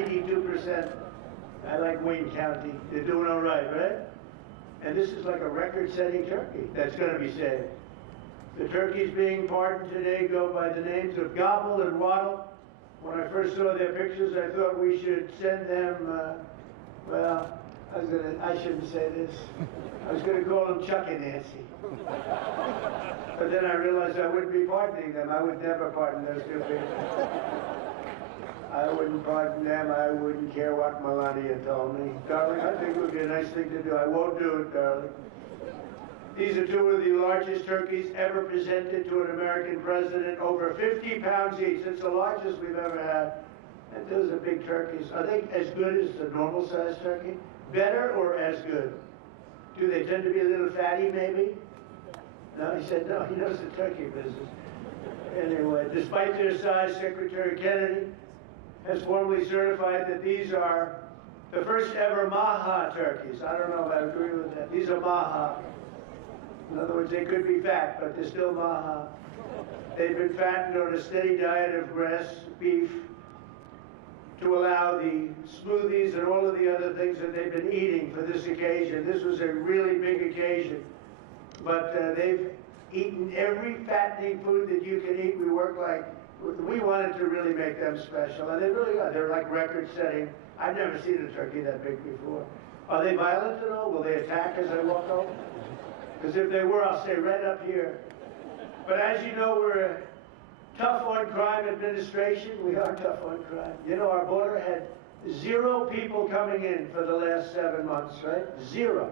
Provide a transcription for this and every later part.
92%. I like Wayne County. They're doing all right, right? And this is like a record-setting turkey that's going to be saved. The turkeys being pardoned today go by the names of Gobble and Waddle. When I first saw their pictures, I thought we should send them, well, I shouldn't say this. I was going to call them Chuck and Nancy. But then I realized I wouldn't be pardoning them. I would never pardon those two people. I wouldn't pardon them. I wouldn't care what Melania told me. Darling, I think it would be a nice thing to do. I won't do it, darling. These are two of the largest turkeys ever presented to an American president, over 50 pounds each. It's the largest we've ever had. And those are big turkeys. Are they as good as a normal-sized turkey? Better or as good? Do they tend to be a little fatty, maybe? No, he said no. He knows the turkey business. Anyway, despite their size, Secretary Kennedy has formally certified that these are the first ever Maha turkeys. I don't know if I agree with that. These are Maha. In other words, they could be fat, but they're still Maha. They've been fattened on a steady diet of grass, beef, to allow the smoothies and all of the other things that they've been eating for this occasion. This was a really big occasion. But they've eaten every fattening food that you can eat. We wanted to really make them special, and they really are. They're like record-setting. I've never seen a turkey that big before. Are they violent at all? Will they attack as I walk over? Because if they were, I'll stay right up here. But as you know, we're a tough-on-crime administration. We are tough on crime. You know, our border had 0 people coming in for the last 7 months, right? 0.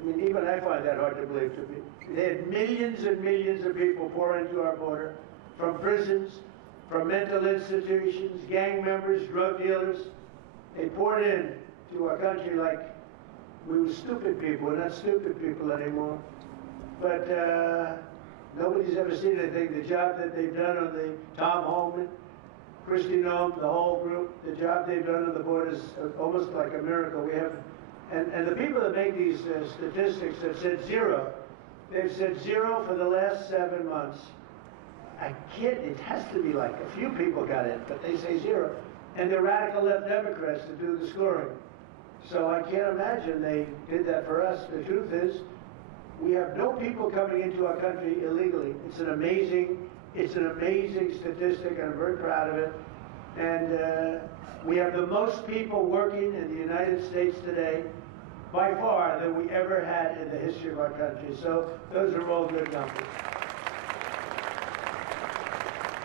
I mean, even I find that hard to believe to me. They had millions and millions of people pour into our border, from prisons, from mental institutions, gang members, drug dealers. They poured in to our country like we were stupid people. We're not stupid people anymore. But nobody's ever seen anything. The job that they've done on the Tom Holman, Christy Noem, the whole group, the job they've done on the border is almost like a miracle. We have, and the people that make these statistics have said 0. They've said 0 for the last 7 months. I can't, it has to be like a few people got in, but they say 0. And they're radical left Democrats to do the scoring. So I can't imagine they did that for us. The truth is, we have no people coming into our country illegally. It's an amazing statistic, and I'm very proud of it. And we have the most people working in the United States today, by far, than we ever had in the history of our country. So those are all good numbers.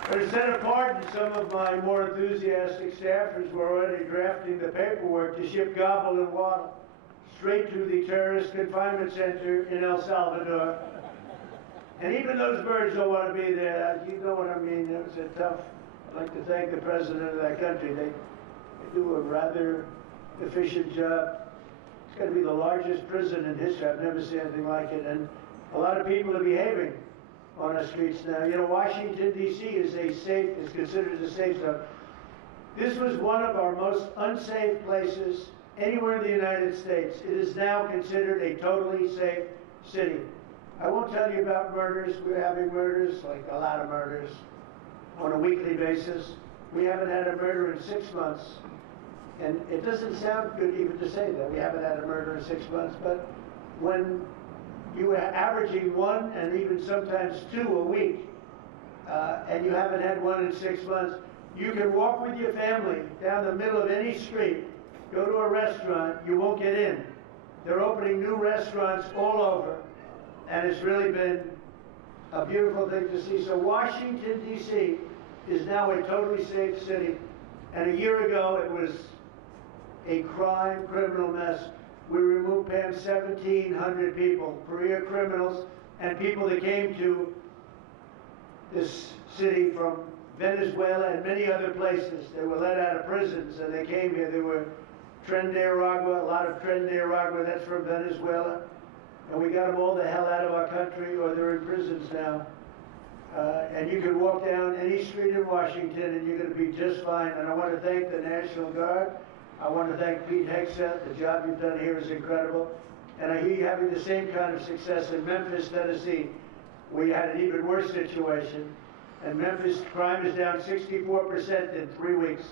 But instead of pardon, some of my more enthusiastic staffers were already drafting the paperwork to ship Gobble and Waddle straight to the terrorist confinement center in El Salvador. And even those birds don't want to be there. You know what I mean? It was a tough. I'd like to thank the president of that country. They do a rather efficient job. It's going to be the largest prison in history. I've never seen anything like it. And a lot of people are behaving on our streets now. You know, Washington, D.C. is considered a safe zone. This was one of our most unsafe places anywhere in the United States. It is now considered a totally safe city. I won't tell you about murders. We're having murders, like a lot of murders, on a weekly basis. We haven't had a murder in 6 months. And it doesn't sound good even to say that. We haven't had a murder in 6 months. But when you are averaging 1 and even sometimes 2 a week, and you haven't had 1 in 6 months, you can walk with your family down the middle of any street, go to a restaurant, you won't get in. They're opening new restaurants all over, and it's really been a beautiful thing to see. So Washington, D.C. is now a totally safe city, and a year ago it was a criminal mess. We removed, Pam, 1,700 people, career criminals, and people that came to this city from Venezuela and many other places. They were let out of prisons and they came here. They were Tren de Aragua, a lot of Tren de Aragua, that's from Venezuela. And we got them all the hell out of our country, or they're in prisons now. And you can walk down any street in Washington and you're going to be just fine. And I want to thank the National Guard. I want to thank Pete Hegseth. The job you've done here is incredible. And I hear you having the same kind of success in Memphis, Tennessee, where you had an even worse situation. And Memphis crime is down 64% in 3 weeks.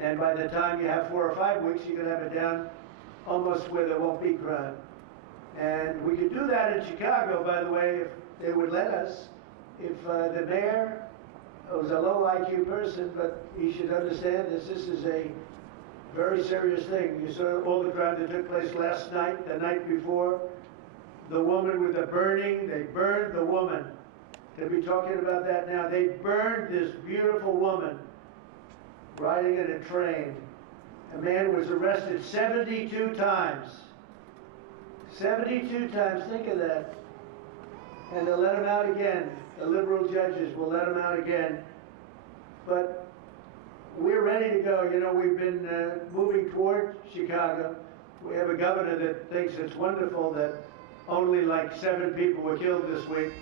And by the time you have 4 or 5 weeks, you're going to have it down almost where there won't be crime. And we could do that in Chicago, by the way, if they would let us. If the mayor was a low IQ person, but he should understand this is a very serious thing. You saw all the crime that took place last night, the night before. The woman with the burning, they burned the woman. They'll be talking about that now. They burned this beautiful woman riding in a train. A man was arrested 72 times. 72 times, think of that. And they'll let him out again. The liberal judges will let him out again. But we're ready to go. You know, we've been moving toward Chicago. We have a governor that thinks it's wonderful that only like 7 people were killed this week.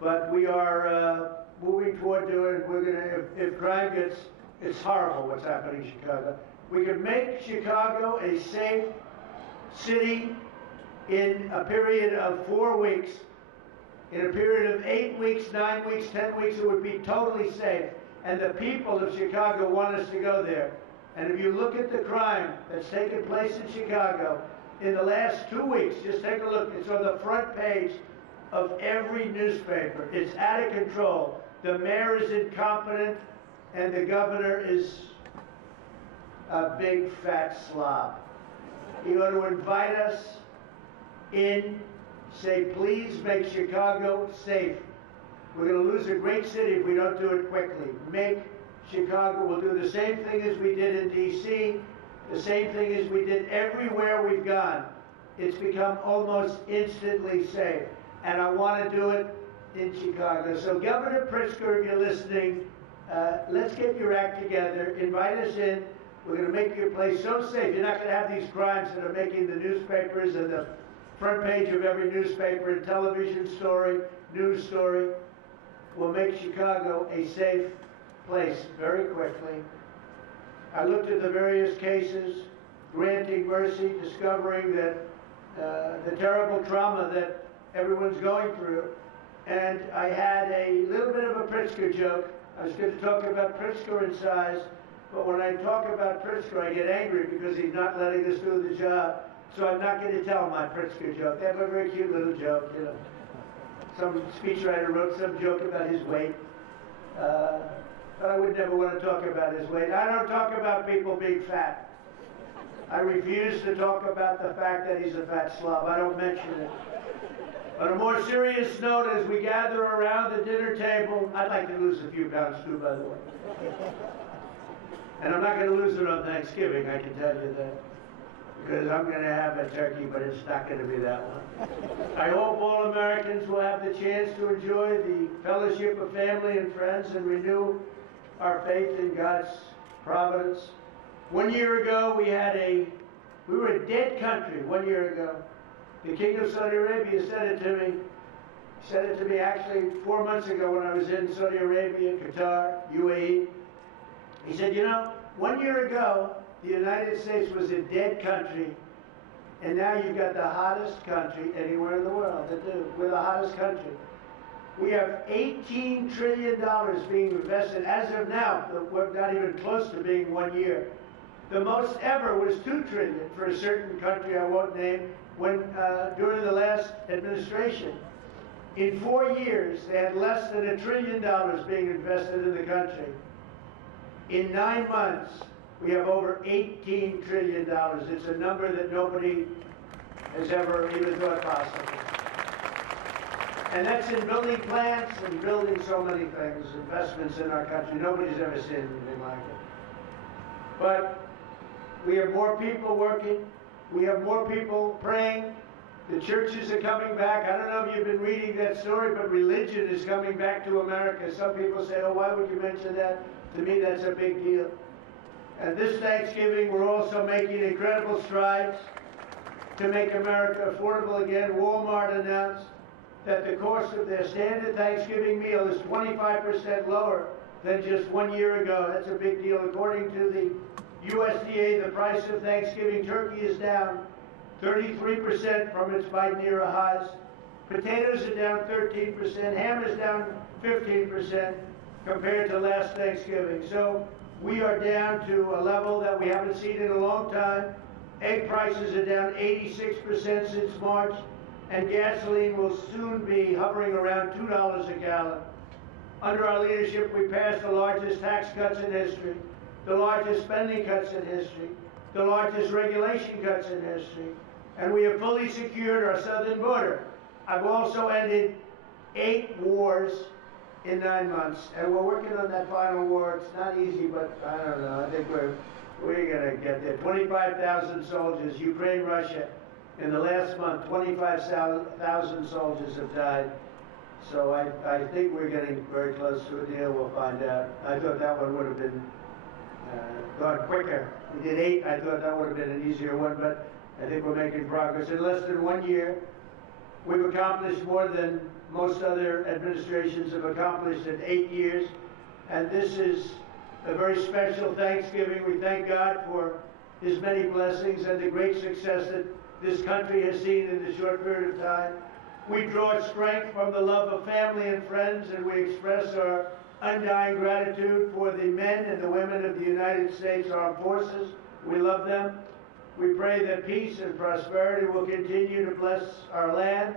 But we are moving toward doing it. We're going to, if crime gets, it's horrible what's happening in Chicago. We could make Chicago a safe city in a period of 4 weeks. In a period of 8 weeks, 9 weeks, 10 weeks, it would be totally safe. And the people of Chicago want us to go there. And if you look at the crime that's taken place in Chicago in the last 2 weeks, just take a look. It's on the front page of every newspaper. It's out of control. The mayor is incompetent, and the governor is a big fat slob. He ought to invite us in, say, please make Chicago safe. We're going to lose a great city if we don't do it quickly. Make Chicago, we'll do the same thing as we did in D.C., the same thing as we did everywhere we've gone. It's become almost instantly safe. And I want to do it in Chicago. So Governor Pritzker, if you're listening, let's get your act together. Invite us in. We're going to make your place so safe. You're not going to have these crimes that are making the newspapers and the front page of every newspaper and television story, news story. We'll make Chicago a safe place very quickly. I looked at the various cases, granting mercy, discovering that the terrible trauma that everyone's going through. And I had a little bit of a Pritzker joke. I was going to talk about Pritzker and size, but when I talk about Pritzker, I get angry because he's not letting us do the job. So I'm not going to tell my Pritzker joke. I have a very cute little joke, you know. Some speechwriter wrote some joke about his weight. But I would never want to talk about his weight. I don't talk about people being fat. I refuse to talk about the fact that he's a fat slob. I don't mention it. On a more serious note, as we gather around the dinner table, I'd like to lose a few pounds too, by the way. And I'm not going to lose it on Thanksgiving, I can tell you that. Because I'm going to have a turkey, but it's not going to be that one. I hope all Americans will have the chance to enjoy the fellowship of family and friends and renew our faith in God's providence. 1 year ago, we were a dead country 1 year ago. The King of Saudi Arabia said it to me. He said it to me actually 4 months ago when I was in Saudi Arabia, Qatar, UAE. He said, you know, 1 year ago, the United States was a dead country, and now you've got the hottest country anywhere in the world. We're the hottest country. We have $18 trillion being invested as of now. We're not even close to being 1 year. The most ever was $2 trillion for a certain country I won't name when during the last administration. In 4 years, they had less than $1 trillion being invested in the country. In 9 months, we have over $18 trillion. It's a number that nobody has ever even thought possible. And that's in building plants and building so many things, investments in our country. Nobody's ever seen anything like it. But we have more people working. We have more people praying. The churches are coming back. I don't know if you've been reading that story, but religion is coming back to America. Some people say, oh, why would you mention that? To me, that's a big deal. And this Thanksgiving, we're also making incredible strides to make America affordable again. Walmart announced that the cost of their standard Thanksgiving meal is 25% lower than just 1 year ago. That's a big deal. According to the USDA, the price of Thanksgiving turkey is down 33% from its Biden era highs. Potatoes are down 13%. Ham is down 15% compared to last Thanksgiving. So We are down to a level that we haven't seen in a long time. Egg prices are down 86% since March, and gasoline will soon be hovering around $2 a gallon. Under our leadership, we passed the largest tax cuts in history, the largest spending cuts in history, the largest regulation cuts in history, and we have fully secured our southern border. I've also ended 8 wars in 9 months, and we're working on that final war. It's not easy, but I don't know. I think we're going to get there. 25,000 soldiers, Ukraine, Russia. In the last month, 25,000 soldiers have died. So I think we're getting very close to a deal. We'll find out. I thought that one would have been gone quicker. We did 8. I thought that would have been an easier one, but I think we're making progress. In less than 1 year, we've accomplished more than most other administrations have accomplished in 8 years. And this is a very special Thanksgiving. We thank God for his many blessings and the great success that this country has seen in this short period of time. We draw strength from the love of family and friends, and we express our undying gratitude for the men and the women of the United States Armed Forces. We love them. We pray that peace and prosperity will continue to bless our land,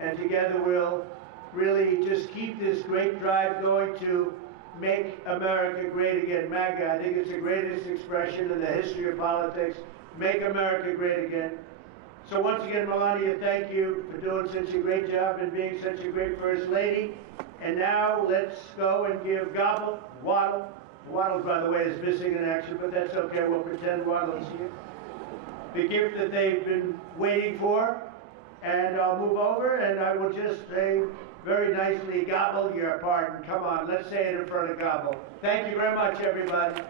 and together we'll really just keep this great drive going to make America great again. MAGA, I think it's the greatest expression in the history of politics. Make America great again. So once again, Melania, thank you for doing such a great job and being such a great First Lady. And now let's go and give Gobble, Waddle. Waddle, by the way, is missing in action, but that's okay. We'll pretend Waddle's here. The gift that they've been waiting for. And I'll move over and I will just say very nicely, Gobble, your pardon. Come on, let's say it in front of Gobble. Thank you very much, everybody.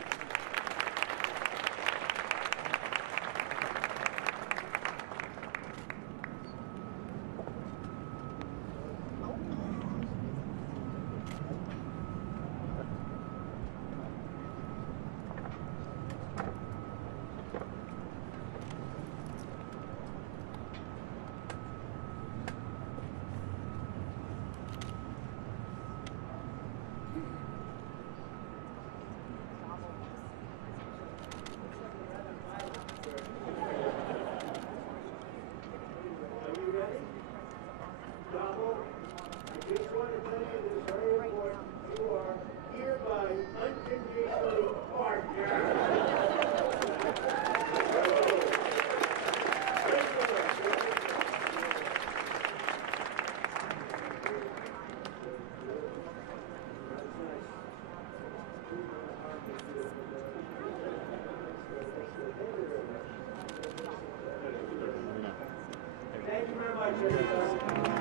Thank you very much, everybody.